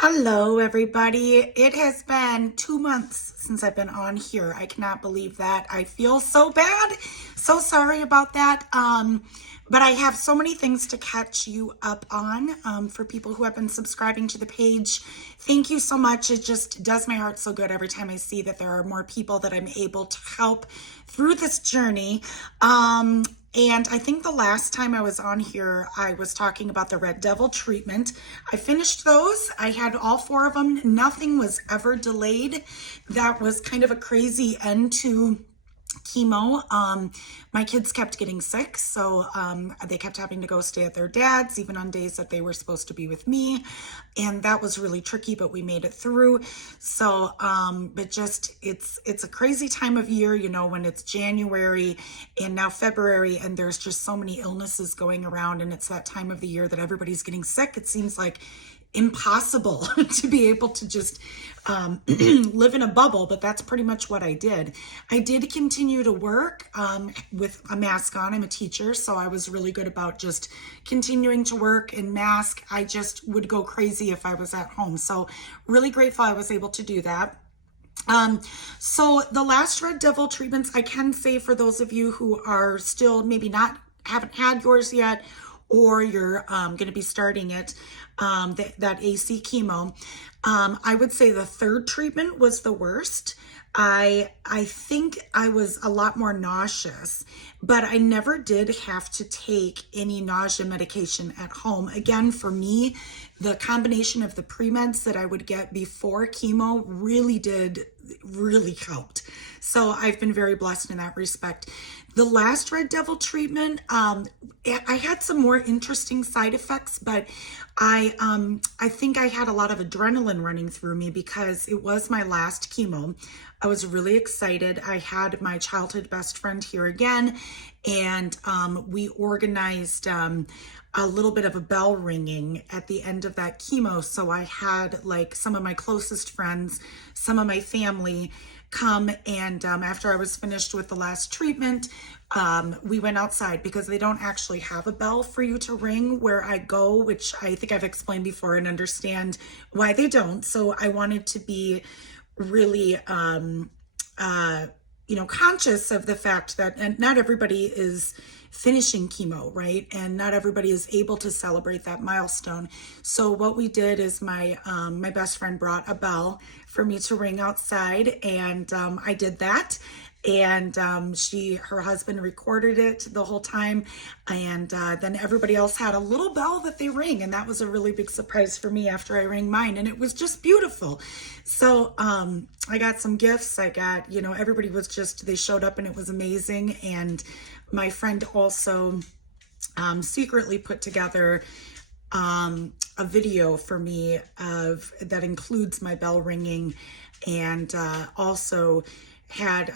Hello, everybody. It has been 2 months since I've been on here. I cannot believe that. I feel so bad. So sorry about that. But I have so many things to catch you up on for people who have been subscribing to the page. Thank you so much. It just does my heart so good every time I see that there are more people that I'm able to help through this journey. And I think the last time I was on here, I was talking about the Red Devil treatment. I finished those. I had all 4 of them. Nothing was ever delayed. That was kind of a crazy end to chemo. My kids kept getting sick, so they kept having to go stay at their dad's, even on days that they were supposed to be with me, and that was really tricky, but we made it through. So, but just it's a crazy time of year, when it's January and now February, and there's just so many illnesses going around, and it's that time of the year that everybody's getting sick. It seems like impossible to be able to just live in a bubble, but that's pretty much what I did. I did continue to work with a mask on. I'm a teacher, so I was really good about just continuing to work in mask. I just would go crazy if I was at home. So really grateful I was able to do that. So the last Red Devil treatments, I can say for those of you who are still maybe haven't had yours yet, or you're going to be starting it, that AC chemo, I would say the third treatment was the worst. I think I was a lot more nauseous, but I never did have to take any nausea medication at home. Again, for me, the combination of the pre-meds that I would get before chemo really helped. So I've been very blessed in that respect. The last Red Devil treatment, I had some more interesting side effects, but I think I had a lot of adrenaline running through me because it was my last chemo. I was really excited. I had my childhood best friend here again, and we organized a little bit of a bell ringing at the end of that chemo. So I had like some of my closest friends, some of my family come, and after I was finished with the last treatment, we went outside because they don't actually have a bell for you to ring where I go, which I think I've explained before and understand why they don't. So I wanted to be really conscious of the fact that not everybody is finishing chemo, right? And not everybody is able to celebrate that milestone. So what we did is my best friend brought a bell for me to ring outside, and I did that. And her husband recorded it the whole time, and then everybody else had a little bell that they ring, and that was a really big surprise for me after I rang mine, and it was just beautiful. So I got some gifts. I got, everybody was they showed up, and it was amazing. And my friend also secretly put together a video for me that includes my bell ringing, and also had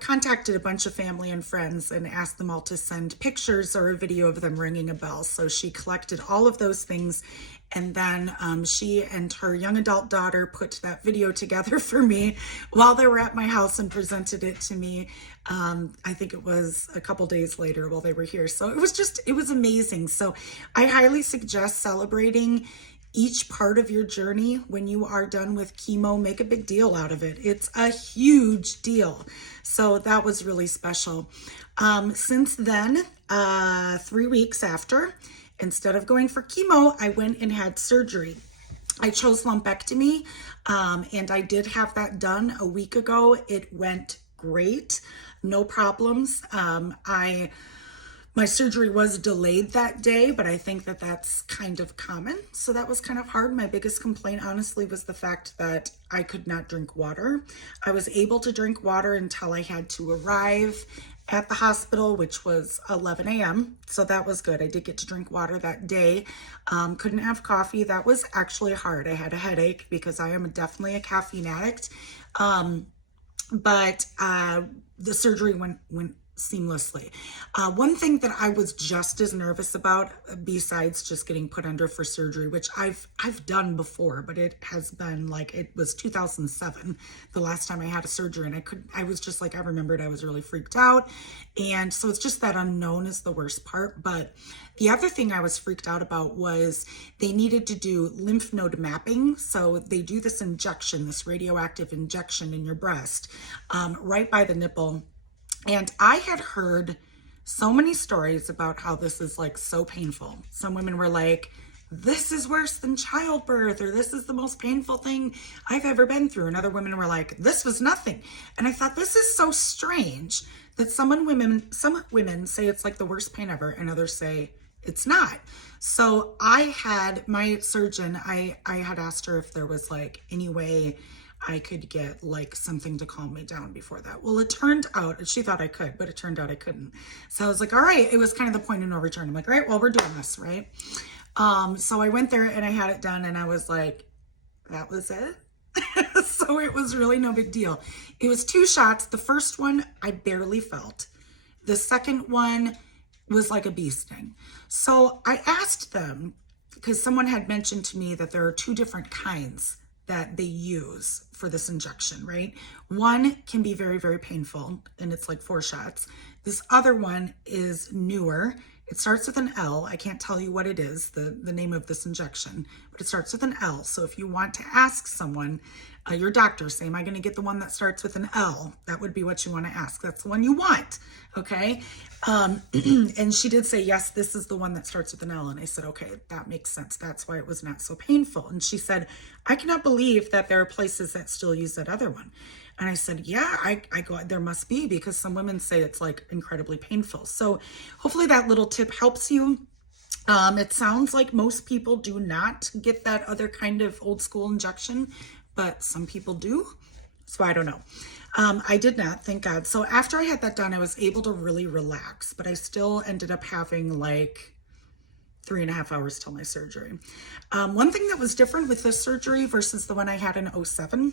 contacted a bunch of family and friends and asked them all to send pictures or a video of them ringing a bell. So she collected all of those things, and then she and her young adult daughter put that video together for me while they were at my house and presented it to me. I think it was a couple days later while they were here. So it was amazing. So I highly suggest celebrating each part of your journey. When you are done with chemo, make a big deal out of it. It's a huge deal. So that was really special. Since then, 3 weeks after, instead of going for chemo, I went and had surgery. I chose lumpectomy, and I did have that done a week ago. It went great, no problems. My surgery was delayed that day, but I think that that's kind of common. So that was kind of hard. My biggest complaint, honestly, was the fact that I could not drink water. I was able to drink water until I had to arrive at the hospital, which was 11 a.m. So that was good. I did get to drink water that day. Couldn't have coffee. That was actually hard. I had a headache because I am definitely a caffeine addict. But the surgery went seamlessly. One thing that I was just as nervous about, besides just getting put under for surgery, which I've done before, but it has been like, it was 2007 the last time I had a surgery, and I was just like, I remembered I was really freaked out, and so it's just that unknown is the worst part. But the other thing I was freaked out about was they needed to do lymph node mapping. So they do this injection, this radioactive injection in your breast, right by the nipple. And I had heard so many stories about how this is like so painful. Some women were like, this is worse than childbirth, or this is the most painful thing I've ever been through. And other women were like, this was nothing. And I thought, this is so strange that some women say it's like the worst pain ever, and others say it's not. So I had my surgeon, I had asked her if there was like any way I could get like something to calm me down before that. Well, it turned out, she thought I could, but it turned out I couldn't. So I was like, all right, it was kind of the point of no return. I'm like, all right, well, we're doing this, right? So I went there and I had it done, and I was like, that was it? So it was really no big deal. It was 2 shots. The first one I barely felt. The second one was like a bee sting. So I asked them, because someone had mentioned to me that there are 2 different kinds that they use for this injection, right? One can be very, very painful, and it's like 4 shots. This other one is newer. It starts with an L. I can't tell you what it is, the name of this injection, but it starts with an L. So if you want to ask someone, your doctor, say, am I going to get the one that starts with an L? That would be what you want to ask. That's the one you want, okay? And she did say, yes, this is the one that starts with an L. And I said, okay, that makes sense. That's why it was not so painful. And she said, I cannot believe that there are places that still use that other one. And I said, yeah, I go, there must be, because some women say it's like incredibly painful. So hopefully that little tip helps you. It sounds like most people do not get that other kind of old school injection, but some people do. So I don't know. I did not, thank God. So after I had that done, I was able to really relax, but I still ended up having like 3.5 hours till my surgery. One thing that was different with this surgery versus the one I had in 2007,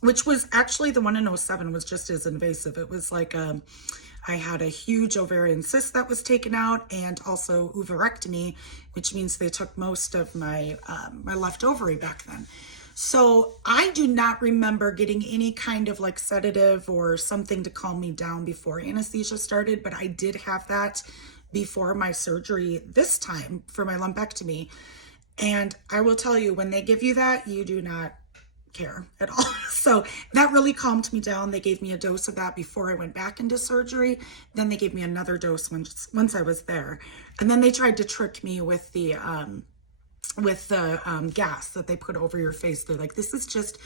which was actually the one in 2007 was just as invasive. It was like I had a huge ovarian cyst that was taken out, and also oophorectomy, which means they took most of my my left ovary back then. So I do not remember getting any kind of like sedative or something to calm me down before anesthesia started, but I did have that before my surgery this time for my lumpectomy. And I will tell you, when they give you that, you do not care at all. So that really calmed me down. They gave me a dose of that before I went back into surgery. Then they gave me another dose once I was there. And then they tried to trick me with the gas that they put over your face. They're like, this is just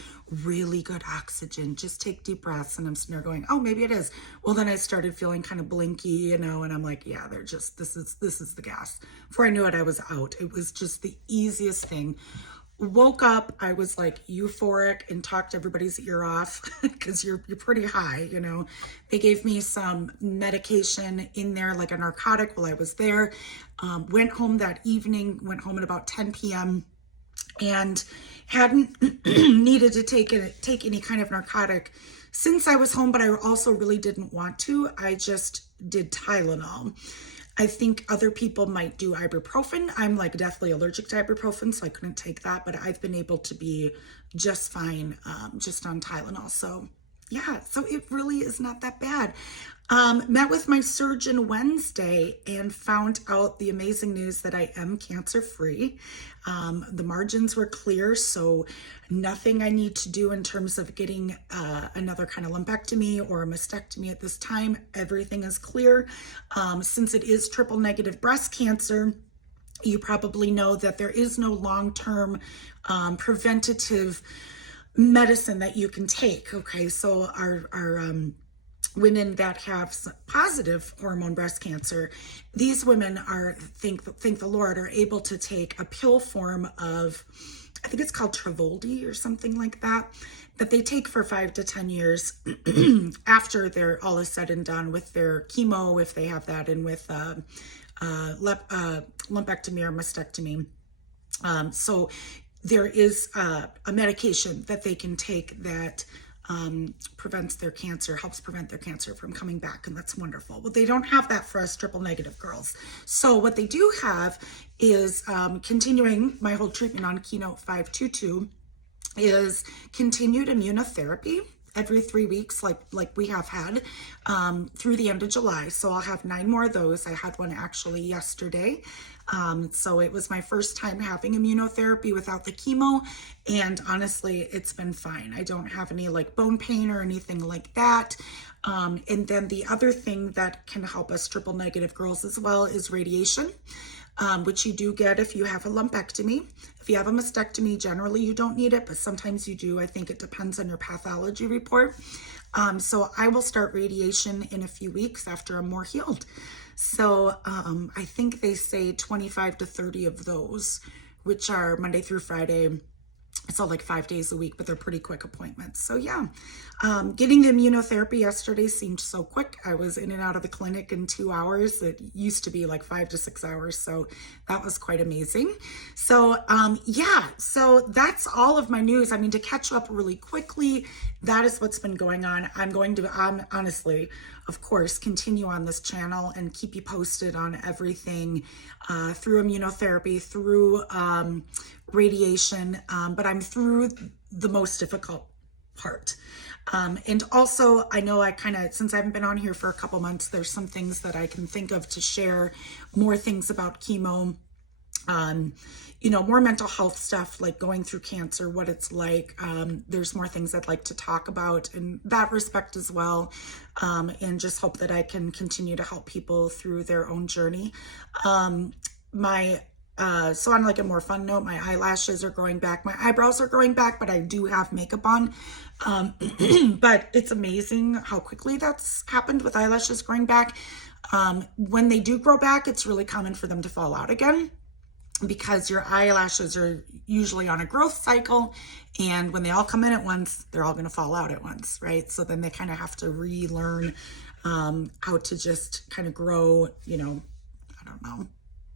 really good oxygen. Just take deep breaths. And I'm sitting there going, oh, maybe it is. Well, then I started feeling kind of blinky, you know, and I'm like, yeah, they're just, this is the gas. Before I knew it, I was out. It was just the easiest thing. Woke up, I was like euphoric and talked everybody's ear off because you're pretty high, you know. They gave me some medication in there, like a narcotic, while I was there. Went home that evening, went home at about 10 p.m. and hadn't needed to take any kind of narcotic since I was home, but I also really didn't want to. I just did Tylenol. I think other people might do ibuprofen. I'm like deathly allergic to ibuprofen, so I couldn't take that, but I've been able to be just fine just on Tylenol. So yeah, so it really is not that bad. Met with my surgeon Wednesday and found out the amazing news that I am cancer-free. The margins were clear, so nothing I need to do in terms of getting another kind of lumpectomy or a mastectomy at this time. Everything is clear. Since it is triple negative breast cancer, you probably know that there is no long-term preventative medicine that you can take. Okay, so our women that have positive hormone breast cancer, these women are, thank the Lord, are able to take a pill form of, I think it's called Travoldi or something like that, that they take for 5 to 10 years after they're all is said and done with their chemo, if they have that, and with lumpectomy or mastectomy. So there is a medication that they can take that prevents their cancer, helps prevent their cancer from coming back, and that's wonderful. Well, they don't have that for us triple negative girls. So what they do have is continuing my whole treatment on Keynote 522 is continued immunotherapy every 3 weeks, like we have had through the end of July. So I'll have 9 more of those. I had one actually yesterday. So it was my first time having immunotherapy without the chemo, and honestly, it's been fine. I don't have any like bone pain or anything like that. And then the other thing that can help us triple negative girls as well is radiation. Which you do get if you have a lumpectomy. If you have a mastectomy, generally you don't need it, but sometimes you do. I think it depends on your pathology report. So I will start radiation in a few weeks after I'm more healed. So I think they say 25 to 30 of those, which are Monday through Friday. So like 5 days a week, but they're pretty quick appointments. So yeah, getting the immunotherapy yesterday seemed so quick. I was in and out of the clinic in 2 hours. It used to be like 5 to 6 hours. So that was quite amazing. So yeah, so that's all of my news. I mean, to catch up really quickly, that is what's been going on. I'm going to, honestly, of course, continue on this channel and keep you posted on everything through immunotherapy, through radiation, but I'm through the most difficult part. And also, I know since I haven't been on here for a couple months, there's some things that I can think of to share, more things about chemo, more mental health stuff, like going through cancer, what it's like. There's more things I'd like to talk about in that respect as well. And just hope that I can continue to help people through their own journey. So on like a more fun note, my eyelashes are growing back, my eyebrows are growing back, but I do have makeup on. But it's amazing how quickly that's happened with eyelashes growing back. When they do grow back, it's really common for them to fall out again, because your eyelashes are usually on a growth cycle, and when they all come in at once, they're all going to fall out at once, right? So then they kind of have to relearn how to just kind of grow, I don't know,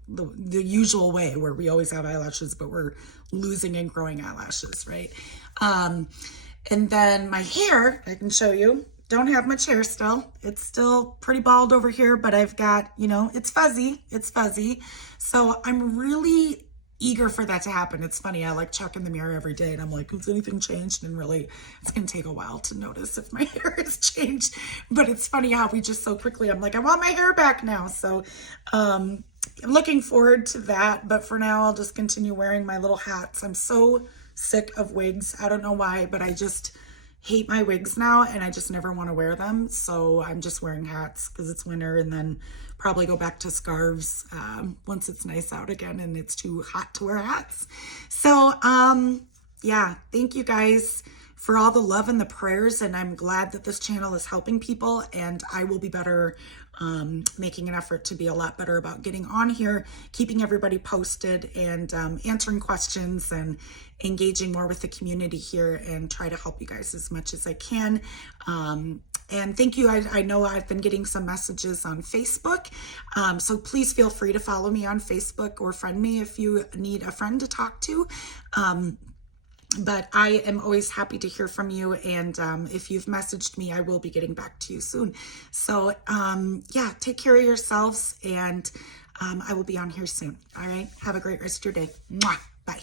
the usual way where we always have eyelashes, but we're losing and growing eyelashes, right? And then my hair, I can show you, don't have much hair still. It's still pretty bald over here, but I've got, it's fuzzy. So I'm really eager for that to happen. It's funny, I like check in the mirror every day and I'm like, has anything changed? And really, it's gonna take a while to notice if my hair has changed. But it's funny how we just so quickly, I'm like, I want my hair back now. So I'm looking forward to that. But for now, I'll just continue wearing my little hats. I'm so sick of wigs. I don't know why, but I just hate my wigs now and I just never want to wear them. So I'm just wearing hats because it's winter, and then probably go back to scarves once it's nice out again and it's too hot to wear hats. So yeah, thank you guys for all the love and the prayers, and I'm glad that this channel is helping people, and I will be better, making an effort to be a lot better about getting on here, keeping everybody posted, and answering questions and engaging more with the community here, and try to help you guys as much as I can. And thank you. I know I've been getting some messages on Facebook. So please feel free to follow me on Facebook or friend me if you need a friend to talk to. But I am always happy to hear from you. And if you've messaged me, I will be getting back to you soon. So yeah, take care of yourselves, and I will be on here soon. All right. Have a great rest of your day. Mwah. Bye.